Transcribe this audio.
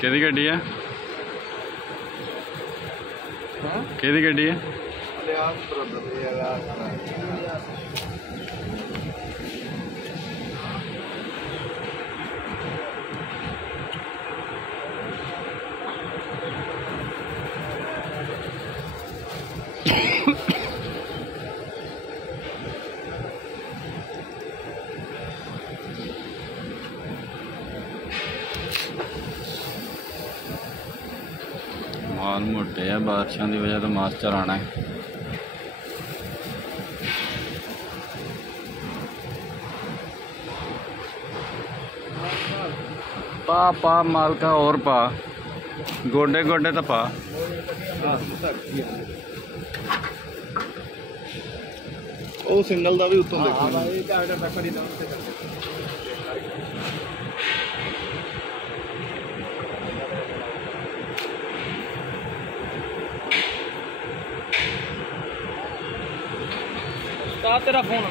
ਕਿਹਦੀ ਗੱਡੀ ਹੈ? ਕਿਹਦੀ ਗੱਡੀ ਹੈ? माल मोटे है, बारिशों की वजह तो मास्टर आना है। पा पा माल का और पा, गोडे गोडे तो पा। ਉਹ ਸਿੰਗਲ ਦਾ ਵੀ ਉੱਤੋਂ ਦੇਖੋ। तेरा फोन